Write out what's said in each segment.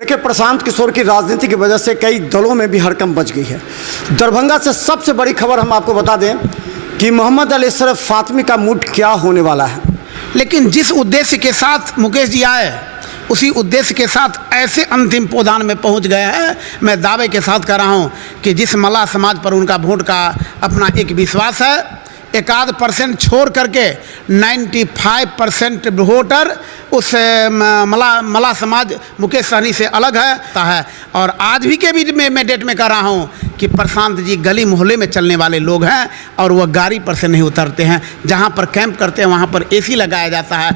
देखिए, प्रशांत किशोर की राजनीति की वजह से कई दलों में भी हड़कंप मच गई है। दरभंगा से सबसे बड़ी खबर हम आपको बता दें कि मोहम्मद अली अशरफ फातमी का मूड क्या होने वाला है। लेकिन जिस उद्देश्य के साथ मुकेश जी आए उसी उद्देश्य के साथ ऐसे अंतिम पोदान में पहुंच गए हैं। मैं दावे के साथ कह रहा हूं कि जिस मल्लाह समाज पर उनका वोट का अपना एक विश्वास है, 1% छोड़ करके 95% वोटर उस मल्लाह समाज मुकेश सहनी से अलग है। और आज भी के भी मैं डेट में कह रहा हूँ कि प्रशांत जी गली मोहल्ले में चलने वाले लोग हैं और वह गाड़ी पर से नहीं उतरते हैं। जहाँ पर कैंप करते हैं वहाँ पर एसी लगाया जाता है।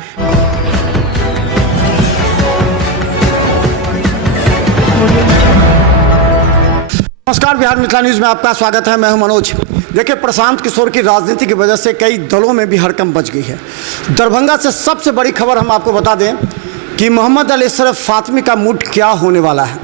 नमस्कार, बिहार मिथिला न्यूज़ में आपका स्वागत है। मैं हूं मनोज। देखिए, प्रशांत किशोर की राजनीति की वजह से कई दलों में भी हड़कंप मच गई है। दरभंगा से सबसे बड़ी खबर हम आपको बता दें कि मोहम्मद अली अशरफ फातमी का मूड क्या होने वाला है,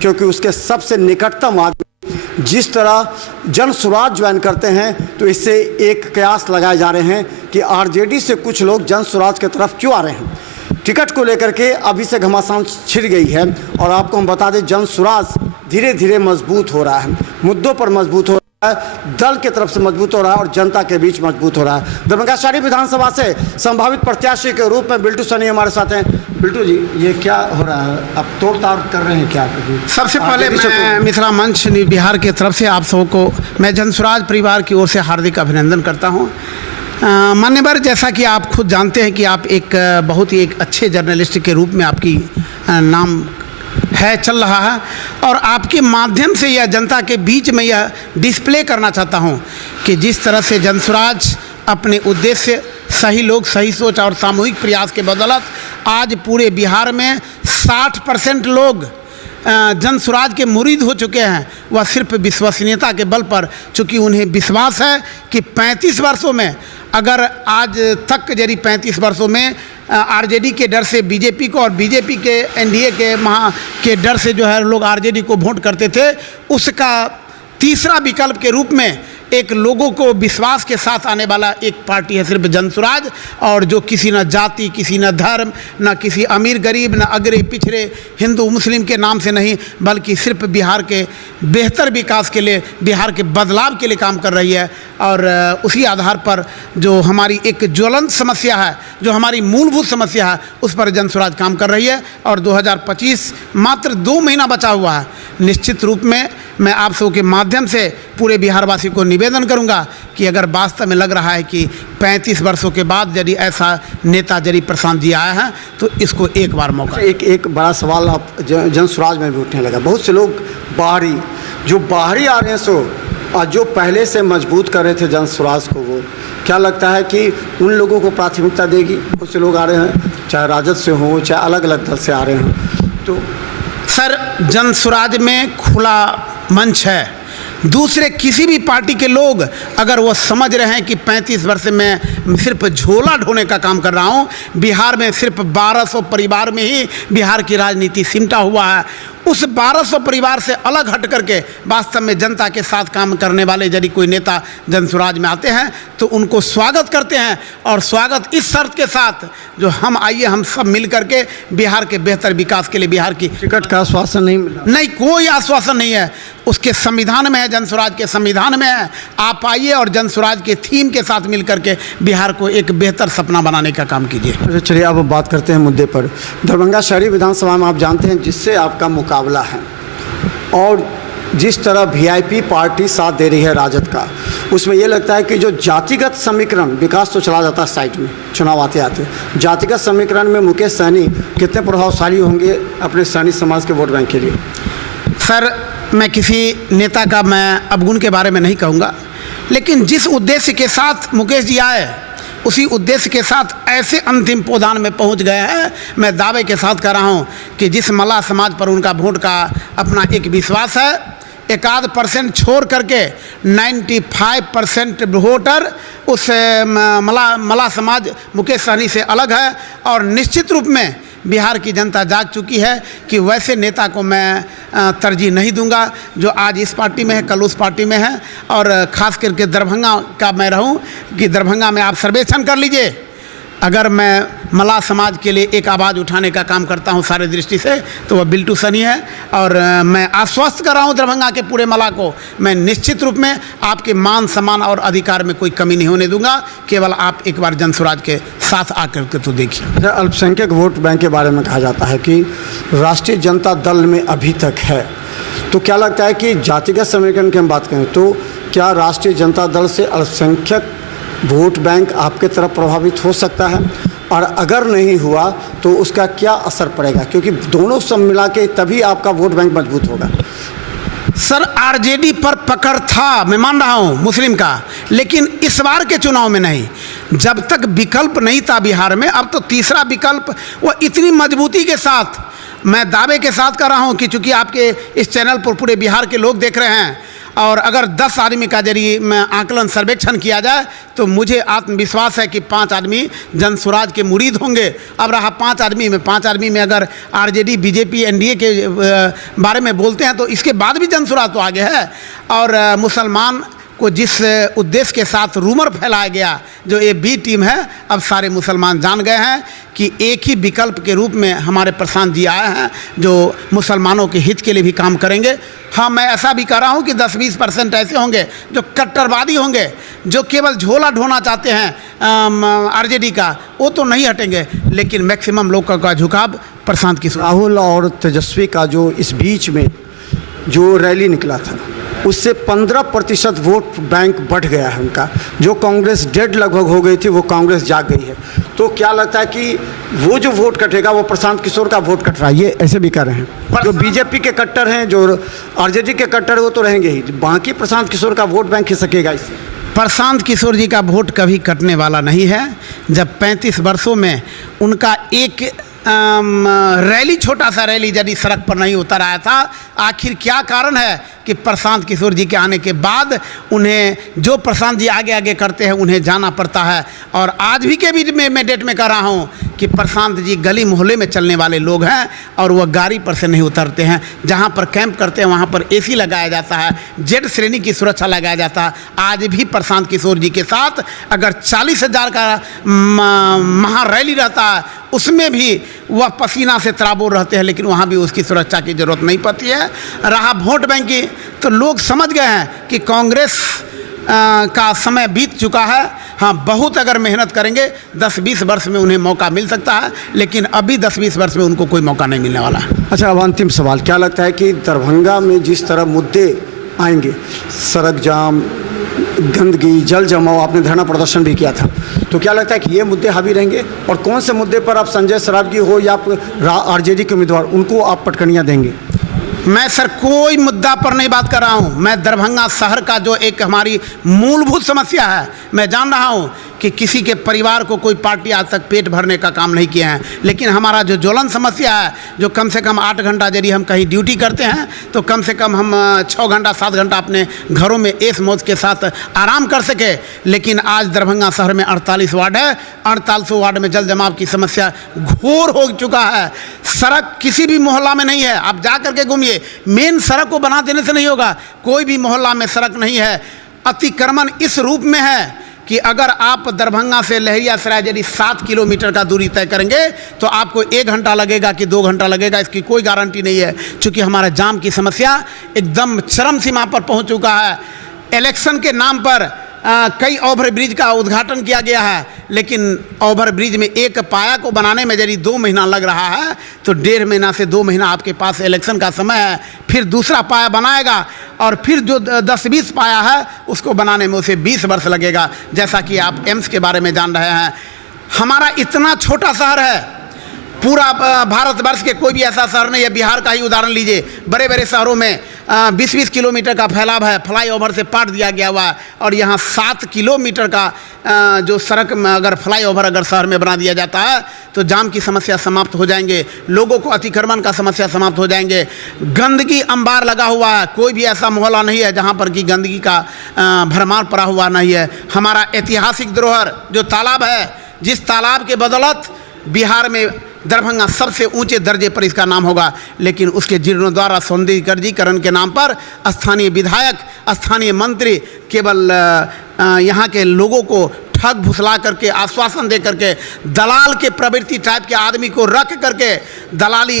क्योंकि उसके सबसे निकटतम आदमी जिस तरह जन स्वराज ज्वाइन करते हैं तो इससे एक कयास लगाए जा रहे हैं कि आरजेडी से कुछ लोग जन स्वराज की तरफ क्यों आ रहे हैं। टिकट को लेकर के अभी से घमासान छिड़ गई है और आपको हम बता दें जन स्वराज धीरे धीरे मजबूत हो रहा है, मुद्दों पर मजबूत हो रहा है, दल की तरफ से मजबूत हो रहा है और जनता के बीच मजबूत हो रहा है। दरभंगा शहरी विधानसभा से संभावित प्रत्याशी के रूप में बिल्टू सैनी हमारे साथ हैं। बिल्टू जी, ये क्या हो रहा है? आप तोड़-ताड़ कर रहे हैं क्या? सबसे पहले मैं मिथिला मंच बिहार की तरफ से आप सबको मैं जन स्वराज परिवार की ओर से हार्दिक अभिनंदन करता हूँ। मान्यवर, जैसा कि आप खुद जानते हैं कि आप एक बहुत ही एक अच्छे जर्नलिस्ट के रूप में आपकी नाम है चल रहा है और आपके माध्यम से यह जनता के बीच में यह डिस्प्ले करना चाहता हूं कि जिस तरह से जन स्वराज अपने उद्देश्य, सही लोग, सही सोच और सामूहिक प्रयास के बदौलत आज पूरे बिहार में 60% लोग जन स्वराज के मुरीद हो चुके हैं। वह सिर्फ विश्वसनीयता के बल पर, चूँकि उन्हें विश्वास है कि 35 वर्षों में, अगर आज तक यदि 35 वर्षों में आरजेडी के डर से बीजेपी को और बीजेपी के एनडीए के डर से जो है लोग आरजेडी को वोट करते थे, उसका तीसरा विकल्प के रूप में एक लोगों को विश्वास के साथ आने वाला एक पार्टी है सिर्फ जन स्वराज, और जो किसी न जाति, किसी न धर्म, न किसी अमीर गरीब, न अग्रे पिछड़े, हिंदू मुस्लिम के नाम से नहीं, बल्कि सिर्फ बिहार के बेहतर विकास के लिए, बिहार के बदलाव के लिए काम कर रही है। और उसी आधार पर जो हमारी एक ज्वलंत समस्या है, जो हमारी मूलभूत समस्या है, उस पर जन स्वराज काम कर रही है। और 2025 मात्र 2 महीना बचा हुआ है। निश्चित रूप में मैं आप सबके माध्यम से पूरे बिहारवासी को निवेदन करूंगा कि अगर वास्तव में लग रहा है कि 35 वर्षों के बाद यदि ऐसा नेता यदि प्रशांत जी आया है तो इसको एक बार मौका। एक बड़ा सवाल आप जन स्वराज में भी उठने लगा। बहुत से लोग बाहरी आ रहे हैं, सो और जो पहले से मजबूत कर रहे थे जन स्वराज को, वो क्या लगता है कि उन लोगों को प्राथमिकता देगी? बहुत से लोग आ रहे हैं, चाहे राजद से हों, चाहे अलग अलग दल से आ रहे हैं। तो सर, जन स्वराज में खुला मंच है। दूसरे किसी भी पार्टी के लोग अगर वो समझ रहे हैं कि 35 वर्ष में सिर्फ झोला ढोने का काम कर रहा हूँ, बिहार में सिर्फ 1200 परिवार में ही बिहार की राजनीति सिमटा हुआ है, उस 1200 परिवार से अलग हट करके वास्तव में जनता के साथ काम करने वाले यदि कोई नेता जन स्वराज में आते हैं तो उनको स्वागत करते हैं। और स्वागत इस शर्त के साथ जो हम सब मिल करके बिहार के बेहतर विकास के लिए, बिहार की टिकट का आश्वासन नहीं मिला? नहीं, कोई आश्वासन नहीं है। उसके संविधान में है, जन स्वराज के संविधान में है। आप आइए और जन स्वराज के थीम के साथ मिल करके बिहार को एक बेहतर सपना बनाने का काम कीजिए। चलिए, अब बात करते हैं मुद्दे पर। दरभंगा शहरी विधानसभा में आप जानते हैं जिससे आपका मुकाबला है और जिस तरह वीआईपी पार्टी साथ दे रही है राजद का, उसमें ये लगता है कि जो जातिगत समीकरण, विकास तो चला जाता है साइड में, चुनाव आते आते, जातिगत समीकरण में मुकेश सहनी कितने प्रभावशाली होंगे अपने सहनी समाज के वोट बैंक के लिए? सर, मैं किसी नेता का मैं अवगुण के बारे में नहीं कहूँगा, लेकिन जिस उद्देश्य के साथ मुकेश जी आए उसी उद्देश्य के साथ ऐसे अंतिम पोदान में पहुंच गए हैं। मैं दावे के साथ कह रहा हूं कि जिस मल्लाह समाज पर उनका वोट का अपना एक विश्वास है, 1% छोड़ करके 95% वोटर उस मल्लाह समाज मुकेश सहनी से अलग है। और निश्चित रूप में बिहार की जनता जाग चुकी है कि वैसे नेता को मैं तरजीह नहीं दूंगा जो आज इस पार्टी में है, कल उस पार्टी में है। और ख़ास करके दरभंगा का मैं रहूं कि दरभंगा में आप सर्वेक्षण कर लीजिए अगर मैं मला समाज के लिए एक आवाज़ उठाने का काम करता हूं सारे दृष्टि से, तो वह बिल्टू सनी है। और मैं आश्वस्त कर रहा हूं दरभंगा के पूरे मला को, मैं निश्चित रूप में आपके मान सम्मान और अधिकार में कोई कमी नहीं होने दूंगा। केवल आप एक बार जनसुराज के साथ आकर के तो देखिए। अल्पसंख्यक वोट बैंक के बारे में कहा जाता है कि राष्ट्रीय जनता दल में अभी तक है, तो क्या लगता है कि जातिगत समीकरण की हम बात करें तो क्या राष्ट्रीय जनता दल से अल्पसंख्यक वोट बैंक आपके तरफ प्रभावित हो सकता है, और अगर नहीं हुआ तो उसका क्या असर पड़ेगा, क्योंकि दोनों सब मिला के तभी आपका वोट बैंक मजबूत होगा। सर, आरजेडी पर पकड़ था, मैं मान रहा हूं मुस्लिम का, लेकिन इस बार के चुनाव में नहीं। जब तक विकल्प नहीं था बिहार में, अब तो तीसरा विकल्प वो इतनी मजबूती के साथ, मैं दावे के साथ कर रहा हूं कि चूंकि आपके इस चैनल पर पूरे बिहार के लोग देख रहे हैं, और अगर 10 आदमी का जरिए में आकलन सर्वेक्षण किया जाए तो मुझे आत्मविश्वास है कि 5 आदमी जनसुराज के मुरीद होंगे। अब रहा 5 आदमी में, 5 आदमी में अगर आरजेडी बीजेपी एनडीए के बारे में बोलते हैं तो इसके बाद भी जनसुराज तो आगे है। और मुसलमान को जिस उद्देश्य के साथ रूमर फैलाया गया, जो ये बी टीम है, अब सारे मुसलमान जान गए हैं कि एक ही विकल्प के रूप में हमारे प्रशांत जी आए हैं जो मुसलमानों के हित के लिए भी काम करेंगे। हाँ, मैं ऐसा भी कह रहा हूँ कि 10-20% ऐसे होंगे जो कट्टरवादी होंगे, जो केवल झोला ढोना चाहते हैं आरजेडी का, वो तो नहीं हटेंगे, लेकिन मैक्सिमम लोगों का झुकाव प्रशांत किशोर। राहुल और तेजस्वी का जो इस बीच में जो रैली निकला था, उससे 15% वोट बैंक बढ़ गया है उनका। जो कांग्रेस डेड लगभग हो गई थी, वो कांग्रेस जाग गई है। तो क्या लगता है कि वो जो वोट कटेगा वो प्रशांत किशोर का वोट कट रहा है, ये ऐसे भी कर रहे हैं। जो बीजेपी के कट्टर हैं, जो आरजेडी के कट्टर, वो तो रहेंगे ही, बाकी प्रशांत किशोर का वोट बैंक खिसकेगा इससे। प्रशांत किशोर जी का वोट कभी कटने वाला नहीं है। जब 35 वर्षों में उनका एक रैली, छोटा सा रैली यदि सड़क पर नहीं उतर आया था, आखिर क्या कारण है कि प्रशांत किशोर जी के आने के बाद उन्हें, जो प्रशांत जी आगे आगे करते हैं, उन्हें जाना पड़ता है। और आज भी के भी मैं डेट में कर रहा हूँ कि प्रशांत जी गली मोहल्ले में चलने वाले लोग हैं और वह गाड़ी पर से नहीं उतरते हैं। जहाँ पर कैंप करते हैं वहाँ पर एसी लगाया जाता है, जेड श्रेणी की सुरक्षा लगाया जाता है। आज भी प्रशांत किशोर जी के साथ अगर 40,000 का महारैली रहता है, उसमें भी वह पसीना से तराबोर रहते हैं, लेकिन वहाँ भी उसकी सुरक्षा की ज़रूरत नहीं पड़ती है। रहा वोट बैंक की, तो लोग समझ गए हैं कि कांग्रेस का समय बीत चुका है। हाँ, बहुत अगर मेहनत करेंगे 10-20 वर्ष में उन्हें मौका मिल सकता है, लेकिन अभी 10-20 वर्ष में उनको कोई मौका नहीं मिलने वाला। अच्छा, अब अंतिम सवाल, क्या लगता है कि दरभंगा में जिस तरह मुद्दे आएंगे, सड़क जाम, गंदगी, जल जमाव, आपने धरना प्रदर्शन भी किया था, तो क्या लगता है कि ये मुद्दे हावी रहेंगे? और कौन से मुद्दे पर आप संजय सरावगी हो या आरजेडी के उम्मीदवार, उनको आप पटकनियाँ देंगे? मैं सर कोई मुद्दा पर नहीं बात कर रहा हूं। मैं दरभंगा शहर का जो एक हमारी मूलभूत समस्या है, मैं जान रहा हूं कि किसी के परिवार को कोई पार्टी आज तक पेट भरने का काम नहीं किया है, लेकिन हमारा जो ज्वलन समस्या है, जो कम से कम 8 घंटा यदि हम कहीं ड्यूटी करते हैं तो कम से कम हम 6 घंटा 7 घंटा अपने घरों में ऐश मौज के साथ आराम कर सके। लेकिन आज दरभंगा शहर में 48 वार्ड है, 48 वार्ड में जल जमाव की समस्या घोर हो चुका है। सड़क किसी भी मोहल्ला में नहीं है, आप जा करके घूमिए, मेन सड़क को बना देने से नहीं होगा। कोई भी मोहल्ला में सड़क नहीं है। अतिक्रमण इस रूप में है कि अगर आप दरभंगा से लहरियासराय यदि 7 किलोमीटर का दूरी तय करेंगे तो आपको 1 घंटा लगेगा कि 2 घंटा लगेगा, इसकी कोई गारंटी नहीं है। चूँकि हमारा जाम की समस्या एकदम चरम सीमा पर पहुंच चुका है। इलेक्शन के नाम पर कई ओवरब्रिज का उद्घाटन किया गया है, लेकिन ओवरब्रिज में एक पाया को बनाने में यदि 2 महीना लग रहा है तो 1.5 महीना से 2 महीना आपके पास इलेक्शन का समय है। फिर दूसरा पाया बनाएगा और फिर जो 10-20 पाया है उसको बनाने में उसे 20 वर्ष लगेगा। जैसा कि आप एम्स के बारे में जान रहे हैं, हमारा इतना छोटा शहर है, पूरा भारतवर्ष के कोई भी ऐसा शहर नहीं है। बिहार का ही उदाहरण लीजिए, बड़े बड़े शहरों में 20-20 किलोमीटर का फैलाव है, फ्लाईओवर से पाट दिया गया हुआ है, और यहाँ 7 किलोमीटर का जो सड़क में अगर फ्लाईओवर अगर शहर में बना दिया जाता है तो जाम की समस्या समाप्त हो जाएंगे, लोगों को अतिक्रमण का समस्या समाप्त हो जाएंगे। गंदगी अंबार लगा हुआ है, कोई भी ऐसा मोहल्ला नहीं है जहाँ पर कि गंदगी का भरमार पड़ा हुआ नहीं है। हमारा ऐतिहासिक धरोहर जो तालाब है, जिस तालाब के बदौलत बिहार में दरभंगा सबसे ऊंचे दर्जे पर इसका नाम होगा, लेकिन उसके जीर्णोद्वार सौंदर्यीकरण के नाम पर स्थानीय विधायक, स्थानीय मंत्री केवल यहाँ के लोगों को ठग फुसला करके, आश्वासन दे करके, दलाल के प्रवृत्ति टाइप के आदमी को रख करके दलाली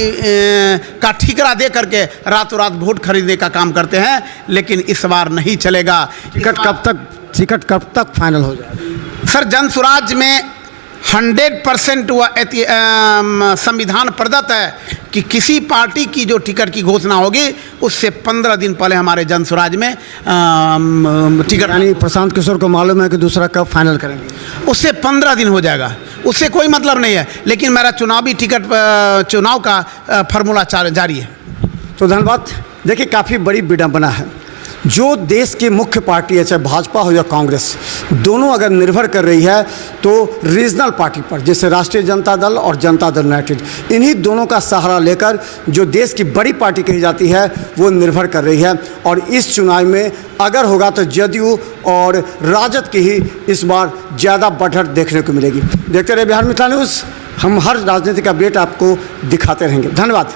का ठिकरा दे करके रातों रात वोट खरीदने का काम करते हैं। लेकिन इस बार नहीं चलेगा। टिकट कब तक फाइनल हो जाएगा? सर, जनसुराज में 100% वह संविधान प्रदत्त है कि किसी पार्टी की जो टिकट की घोषणा होगी उससे 15 दिन पहले हमारे जनसुराज में टिकट, यानी प्रशांत किशोर को मालूम है कि दूसरा कब फाइनल करेंगे, उससे 15 दिन हो जाएगा, उससे कोई मतलब नहीं है। लेकिन मेरा चुनावी टिकट, चुनाव का फार्मूला जारी है। तो धन्यवाद। देखिए, काफ़ी बड़ी विडंबना है। जो देश की मुख्य पार्टी है, चाहे भाजपा हो या कांग्रेस, दोनों अगर निर्भर कर रही है तो रीजनल पार्टी पर, जैसे राष्ट्रीय जनता दल और जनता दल यूनाइटेड, इन्हीं दोनों का सहारा लेकर जो देश की बड़ी पार्टी कही जाती है वो निर्भर कर रही है। और इस चुनाव में अगर होगा तो जदयू और राजद की ही इस बार ज़्यादा बढ़त देखने को मिलेगी। देखते रहे बिहार मिथिला न्यूज़, हम हर राजनीतिक अपडेट आपको दिखाते रहेंगे। धन्यवाद।